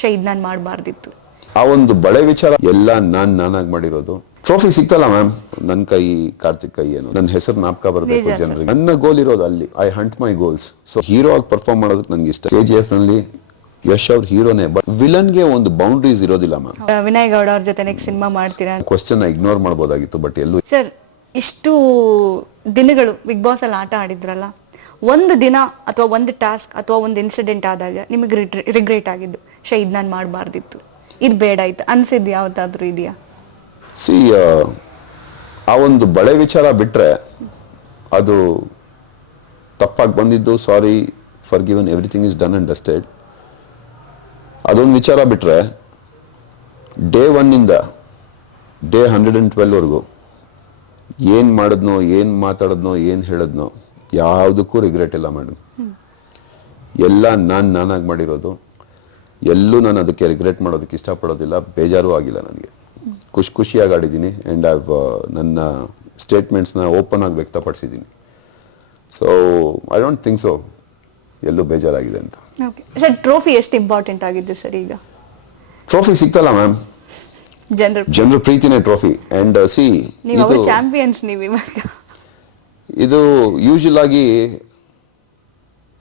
ಶೇ ಇದ್ ನಾನು ಮಾಡಬಾರ್ದಿತ್ತು. ಆ ಒಂದು ಬಳೆ ವಿಚಾರ ಎಲ್ಲ ನಾನ್ ನಾನಾಗಿ ಮಾಡಿರೋದು. ಟ್ರೋಫಿ ಸಿಕ್ತಲ್ಲ ಮ್ಯಾಮ್ ನನ್ನ ಕೈ ಕಾರ್ತಿಕ್ ಕೈ ಏನು? ನನ್ನ ಹೆಸರು ನಾಪಕ ಬರಬೇಕು ಜನರಿಗೆ. ನನ್ನ ಗೋಲ್ ಇರೋದು ಅಲ್ಲಿ. I hunt my goals so hero ಆಗಿ ಪರ್ಫಾರ್ಮ್ ಮಾಡೋದಕ್ಕೆ ನನಗೆ ಇಷ್ಟ. ಕೆ ಜಿ ಎಫ್ನಲ್ಲಿ ಯಶ್ ಅವ್ರ ಹೀರೋನೇ ಬಟ್ ವಿಲನ್ಗೆ ಒಂದು ಬೌಂಡ್ರೀಸ್ ಇರೋದಿಲ್ಲ ಮ್ಯಾಮ್ ವಿನಯ್ ಗೌಡ ಅವ್ರ ಜೊತೆ ನೆಕ್ಸ್ಟ್ ಸಿನಿಮಾ ಮಾಡ್ತೀರಾ? ಕ್ವಶನ್ ಇಗ್ನೋರ್ ಮಾಡಬಹುದಾಗಿತ್ತು ಬಟ್ ಎಲ್ಲೂ ಸರ್ ಇಷ್ಟು ದಿನಗಳು ಬಿಗ್ ಬಾಸ್ ಅಲ್ಲಿ ಆಟ ಆಡಿದ್ರಲ್ಲ ಒಂದು ದಿನ ಅಥವಾ ಒಂದು ಟಾಸ್ಕ್ ಅಥವಾ ಒಂದು ಇನ್ಸಿಡೆಂಟ್ ಆದಾಗ ನಿಮಗೆ ರಿಗ್ರೆಟ್ ಆಗಿದ್ದು. ಶೇ ಇದು ನಾನು ಮಾಡಬಾರ್ದಿತ್ತು. ಇದು ಬೇಡ ಆಯ್ತು. ಅನ್ಸಿದ್ದು ಯಾವತ್ತಾದ್ರೂ ಇದೆಯಾ? ಸಿ ಆ ಒಂದು ಬಳೆ ವಿಚಾರ ಬಿಟ್ರೆ ಅದು ತಪ್ಪಾಗಿ ಬಂದಿದ್ದು sorry for given everything is done and dusted. ಅದೊಂದು ವಿಚಾರ ಬಿಟ್ರೆ ಡೇ ಒನ್ನಿಂದ ಡೇ ಹಂಡ್ರೆಡ್ ಆ್ಯಂಡ್ ಟ್ವೆಲ್ವರೆಗೂ ಏನು ಮಾಡಿದ್ನೋ ಏನು ಮಾತಾಡಿದ್ನೋ ಏನು ಹೇಳಿದ್ನೋ ಯಾವುದಕ್ಕೂ ರಿಗ್ರೆಟ್ ಇಲ್ಲ ಮೇಡಮ್ ಎಲ್ಲ ನಾನು ನಾನಾಗಿ ಮಾಡಿರೋದು. ಎಲ್ಲೂ ನಾನು ಅದಕ್ಕೆ ರಿಗ್ರೆಟ್ ಮಾಡೋದಕ್ಕೆ ಇಷ್ಟಪಡೋದಿಲ್ಲ ಬೇಜಾರು ಆಗಿಲ್ಲ ನನಗೆ. ಖುಷಿ ಖುಷಿಯಾಗಿ ಆಡಿದ್ದೀನಿ ಆ್ಯಂಡ್ ಐವ್ ನನ್ನ ಸ್ಟೇಟ್ಮೆಂಟ್ಸ್ನ ಓಪನ್ ಆಗಿ ವ್ಯಕ್ತಪಡಿಸಿದ್ದೀನಿ. So I don't think so ಎಲ್ಲೂ ಬೇಜಾರಾಗಿದೆ ಅಂತ. ಓಕೆ ಸರ್ ಟ್ರೋಫಿ ಎಷ್ಟು ಇಂಪಾರ್ಟೆಂಟ್ ಆಗಿದೆ ಸರ್ ಈಗ? ಟ್ರೋಫಿ ಸಿಕ್ತಲ್ಲ ಮ್ಯಾಮ್ ಜನರ ಜನರ ಪ್ರೀತಿನೇ ಟ್ರೋಫಿ ಆ್ಯಂಡ್ ಸಿ ನೀವು ಚಾಂಪಿಯನ್ಸ್ ನೀವು ಇವಾಗ. ಇದು ಯೂಶಲ್ ಆಗಿ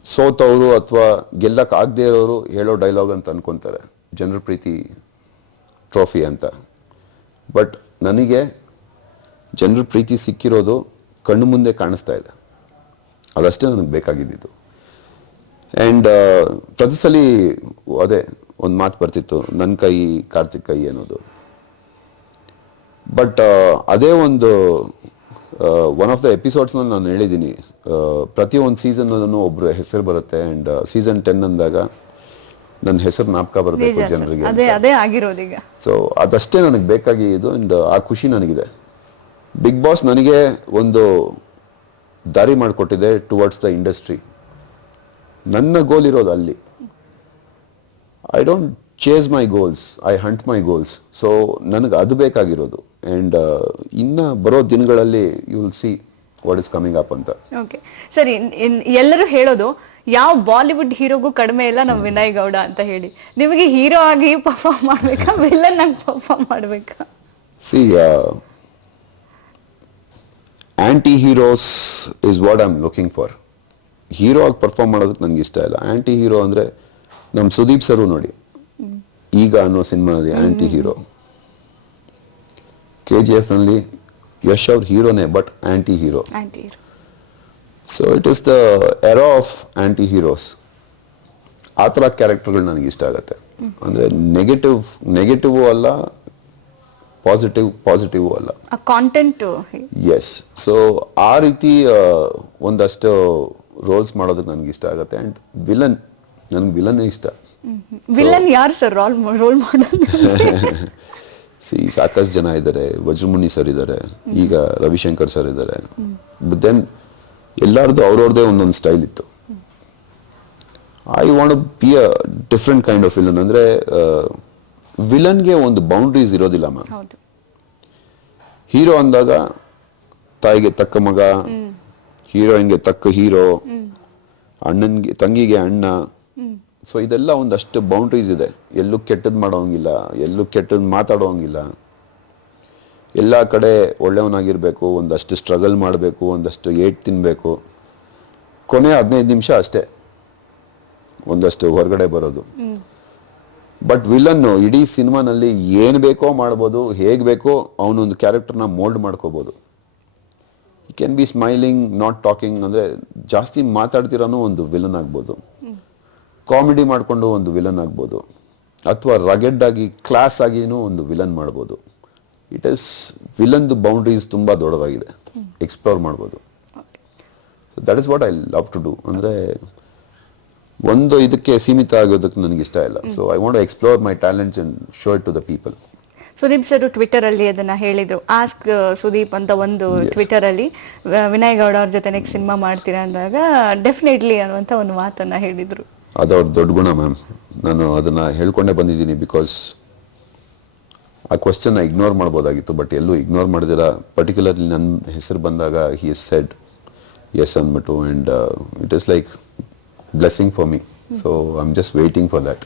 ಸೋತವರು ಅಥವಾ ಗೆಲ್ಲಕ್ಕಾಗದೆ ಇರೋರು ಹೇಳೋ ಡೈಲಾಗ್ ಅಂತ ಅನ್ಕೊಂತಾರೆ. ಜನರ ಪ್ರೀತಿ ಟ್ರೋಫಿ ಅಂತ. ಬಟ್ ನನಗೆ ಜನರ ಪ್ರೀತಿ ಸಿಕ್ಕಿರೋದು ಕಣ್ಣು ಮುಂದೆ ಕಾಣಿಸ್ತಾ ಇದೆ. ಅದಷ್ಟೇ ನನಗೆ ಬೇಕಾಗಿದ್ದಿದ್ದು. ಆ್ಯಂಡ್ ಪ್ರತಿ ಸಲ ಅದೇ ಒಂದು ಮಾತು ಬರ್ತಿತ್ತು ನನ್ನ ಕೈ ಕಾರ್ತಿಕ್ ಕೈ ಅನ್ನೋದು. ಬಟ್ ಅದೇ ಒಂದು ಒನ್ ಆಫ್ ದ ಎಪಿಸೋಡ್ಸ್ನಲ್ಲಿ ನಾನು ಹೇಳಿದ್ದೀನಿ ಪ್ರತಿ ಒಂದು ಸೀಸನ್ನಲ್ಲೂ ಒಬ್ಬರು ಹೆಸರು ಬರುತ್ತೆ ಆ್ಯಂಡ್ ಸೀಸನ್ ಟೆನ್ ಅಂದಾಗ ನನ್ನ ಹೆಸರು ನಾಪಕ ಬರಬೇಕು ಜನರಿಗೆ ಸೊ ಅದಷ್ಟೇ ನನಗೆ ಬೇಕಾಗಿ ಇದು ಆ್ಯಂಡ್ ಆ ಖುಷಿ ನನಗಿದೆ. ಬಿಗ್ ಬಾಸ್ ನನಗೆ ಒಂದು ದಾರಿ ಮಾಡಿಕೊಟ್ಟಿದೆ ಟುವರ್ಡ್ಸ್ ದ ಇಂಡಸ್ಟ್ರಿ ನನ್ನ ಗೋಲ್ ಇರೋದು ಅಲ್ಲಿ. I don't chase my goals I hunt my goals so ನನಗೆ ಅದು ಬೇಕಾಗಿರೋದು. ಆ್ಯಂಡ್ ಇನ್ನು ಬರೋ ದಿನಗಳಲ್ಲಿ you will see what is coming up ಅಂತ. ಓಕೆ ಸರಿ ಎಲ್ಲರೂ ಹೇಳೋದು ಯಾವ ಬಾಲಿವುಡ್ ಹೀರೋಗೂ ಕಡಿಮೆ ಇಲ್ಲ ನಮ್ಮ ವಿನಯ್ ಗೌಡ ಅಂತ ಹೇಳಿ. ನಿಮಗೆ ಹೀರೋ ಆಗಿ ಪರ್ಫಾರ್ಮ್ ಮಾಡಬೇಕಾ ವಿಲನ್ ಆಗಿ ಪರ್ಫಾರ್ಮ್ ಮಾಡಬೇಕಾ? See anti heroes is what I am looking for hero ಆಗಿ ಪರ್ಫಾರ್ಮ್ ಮಾಡೋದಕ್ಕೆ ನನಗೆ ಇಷ್ಟ ಇಲ್ಲ. ಆಂಟಿ ಹೀರೋ ಅಂದರೆ ನಮ್ಮ ಸುದೀಪ್ ಸರು ನೋಡಿ. ಈಗ ಅನ್ನೋ ಸಿನಿಮಾದಲ್ಲಿ ಆಂಟಿ ಹೀರೋ ಕೆ ಜಿ ಎಫ್ನಲ್ಲಿ ಯಶ್ ಅವ್ರ ಹೀರೋನೇ but anti hero anti so it is the era of anti heroes ಆ ಥರ ಕ್ಯಾರೆಕ್ಟರ್ಗಳು ನನಗೆ ಇಷ್ಟ ಆಗುತ್ತೆ. ಅಂದರೆ ನೆಗೆಟಿವ್ ನೆಗೆಟಿವ್ ಅಲ್ಲ ಪಾಸಿಟಿವ್ ಪಾಸಿಟಿವ್ ಅಲ್ಲ. ಕಾಂಟೆಂಟ್ ಎಸ್ ಸೊ ಆ ರೀತಿ ಒಂದಷ್ಟು ರೋಲ್ಸ್ ಮಾಡೋದಕ್ಕೆ ನನಗೆ ಇಷ್ಟ ಆಗುತ್ತೆ. ಆ್ಯಂಡ್ ವಿಲನ್ ನನಗೆ ವಿಲನ್ನೇ ಇಷ್ಟ. ವಿಲನ್ ಯಾರು ಸರ್ ರೋಲ್ ರೋಲ್ ಮಾಡೋದು ಸಿ ಸಾಕಷ್ಟು ಜನ ಇದ್ದಾರೆ ವಜ್ರಮುನಿ ಸರ್ ಇದ್ದಾರೆ ಈಗ ರವಿಶಂಕರ್ ಸರ್ ಇದ್ದಾರೆ. ಬಟ್ ದೆನ್ ಎಲ್ಲರದ್ದು ಅವ್ರವ್ರದ್ದೇ ಒಂದೊಂದು ಸ್ಟೈಲ್ ಇತ್ತು. I want be a different kind of villain ಅಂದರೆ ವಿಲನ್ಗೆ ಒಂದು ಬೌಂಡ್ರೀಸ್ ಇರೋದಿಲ್ಲ ಮ್ಯಾಮ್ ಹೀರೋ ಅಂದಾಗ ತಾಯಿಗೆ ತಕ್ಕ ಮಗ ಹೀರೋಯಿನ್ಗೆ ತಕ್ಕ ಹೀರೋ ಅಣ್ಣನ್ಗೆ ತಂಗಿಗೆ ಅಣ್ಣ ಸೊ ಇದೆಲ್ಲ ಒಂದಷ್ಟು ಬೌಂಡ್ರೀಸ್ ಇದೆ. ಎಲ್ಲೂ ಕೆಟ್ಟದ್ ಮಾಡೋಂಗಿಲ್ಲ, ಎಲ್ಲೂ ಕೆಟ್ಟದ್ ಮಾತಾಡೋಂಗಿಲ್ಲ. ಎಲ್ಲ ಕಡೆ ಒಳ್ಳೆಯವನಾಗಿರಬೇಕು ಒಂದಷ್ಟು ಸ್ಟ್ರಗಲ್ ಮಾಡಬೇಕು, ಒಂದಷ್ಟು ಏಟ್ ತಿನ್ಬೇಕು. ಕೊನೆ ಹದಿನೈದು ನಿಮಿಷ ಅಷ್ಟೇ, ಒಂದಷ್ಟು ಹೊರಗಡೆ ಬರೋದು. ಬಟ್ ವಿಲನ್ನು ಇಡೀ ಸಿನಿಮಾನಲ್ಲಿ ಏನು ಬೇಕೋ ಮಾಡ್ಬೋದು, ಹೇಗೆ ಬೇಕೋ ಅವನೊಂದು ಕ್ಯಾರೆಕ್ಟರ್ನ ಮೋಲ್ಡ್ ಮಾಡ್ಕೋಬೋದು. Can be smiling not talking ಅಂದರೆ ಜಾಸ್ತಿ ಮಾತಾಡ್ತಿರೋನು ಒಂದು ವಿಲನ್ ಆಗ್ಬೋದು. ಕಾಮಿಡಿ ಮಾಡಿಕೊಂಡು ಒಂದು ವಿಲನ್ ಆಗ್ಬೋದು. ಅಥವಾ ರಗೆಡ್ ಆಗಿ ಕ್ಲಾಸ್ ಆಗಿನೂ ಒಂದು ವಿಲನ್ ಮಾಡ್ಬೋದು. ಇಟ್ ಇಸ್ ವಿಲನ್ದು ಬೌಂಡ್ರೀಸ್ ತುಂಬ ದೊಡ್ಡದಾಗಿದೆ. ಎಕ್ಸ್ಪ್ಲೋರ್ ಮಾಡ್ಬೋದು. That is what I love to do ಅಂದರೆ ಒಂದು ಇದಕ್ಕೆ ಸೀಮಿತ ಆಗೋದಕ್ಕೆ ನನಗೆ ಇಷ್ಟ ಇಲ್ಲ. So I want explore my talents and show it to the people Sudeep sir Twitter ಅಲ್ಲಿ ಅದನ್ನ ಹೇಳಿದ್ರು. ಆಸ್ಕ್ ಸುದೀಪ್ ಅಂತ ಒಂದು. ಟ್ವಿಟರ್ ಅಲ್ಲಿ ವಿನಯ್ ಗೌಡ ಅವ್ರ ಜೊತೆ ನೆಕ್ಸ್ಟ್ ಸಿನಿಮಾ ಮಾಡ್ತೀರಾ ಅಂದಾಗ ಡೆಫಿನೆಟ್ಲಿ ಅನ್ನುವಂತ ಒಂದು ಮಾತನ್ನ ಹೇಳಿದ್ರು. ಅದು ಅವ್ರ ದೊಡ್ಡ ಗುಣ ಮ್ಯಾಮ್ ನಾನು ಅದನ್ನು ಹೇಳ್ಕೊಂಡೇ ಬಂದಿದ್ದೀನಿ ಬಿಕಾಸ್ ಆ ಕ್ವಶನ್ನ ಇಗ್ನೋರ್ ಮಾಡ್ಬೋದಾಗಿತ್ತು ಬಟ್ ಎಲ್ಲೂ ಇಗ್ನೋರ್ ಮಾಡಿದಿರ. ಪರ್ಟಿಕ್ಯುಲರ್ಲಿ ನನ್ನ ಹೆಸರು ಬಂದಾಗ ಹಿ ಇಸ್ ಸೆಡ್ ಎಸ್ ಅಂದ್ಬಿಟ್ಟು and it is like blessing for me so I am just waiting for that